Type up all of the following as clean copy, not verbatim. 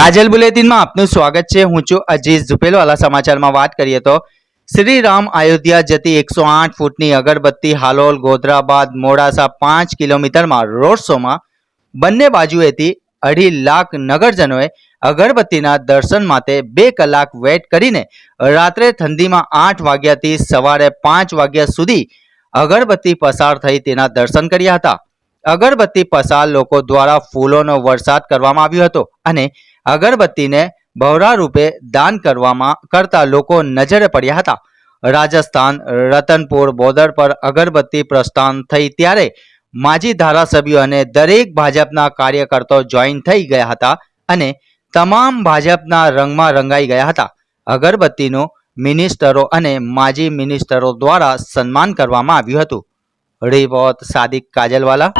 કાજલ બુલેટિનમાં આપનું સ્વાગત છે। હું છું અજીઝ ઝુપેલવાલા। સમાચારમાં વાત કરીએ તો શ્રી રામ અયોધ્યા જતી 108 ફૂટની અગરબત્તી હાલોલ ગોધરા બાદ મોડાસા 5 કિલોમીટરમાં રોડ શોમાં બંને બાજુએથી 2.5 લાખ નગરજનોએ અગરબત્તીના દર્શન માટે 2 કલાક વેટ કરીને રાત્રે ઠંડીમાં 8 વાગ્યાથી સવારે 5 વાગ્યા સુધી અગરબત્તી પસાર થઈ તેના દર્શન કર્યા હતા। અગરબત્તી પસાર લોકો દ્વારા ફૂલોનો વરસાદ કરવામાં આવ્યો હતો અને અગરબત્તીને બહોળા રૂપે દાન કરતા લોકો નજરે પડ્યા હતા। રાજસ્થાન રતનપુર બોર્ડર પર અગરબત્તી પ્રસ્થાન થઈ ત્યારે માજી ધારાસભ્યો અને દરેક ભાજપના કાર્યકર્તાઓ જોઈન થઈ ગયા હતા અને તમામ ભાજપના રંગમાં રંગાઈ ગયા હતા। અગરબત્તીનું મિનિસ્ટરો અને માજી મિનિસ્ટરો દ્વારા સન્માન કરવામાં આવ્યું હતું। રિપોર્ટ સાદિક કાજલવાલા।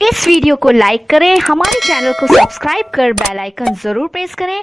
इस वीडियो को लाइक करें, हमारे चैनल को सब्सक्राइब कर बेल आइकन जरूर प्रेस करें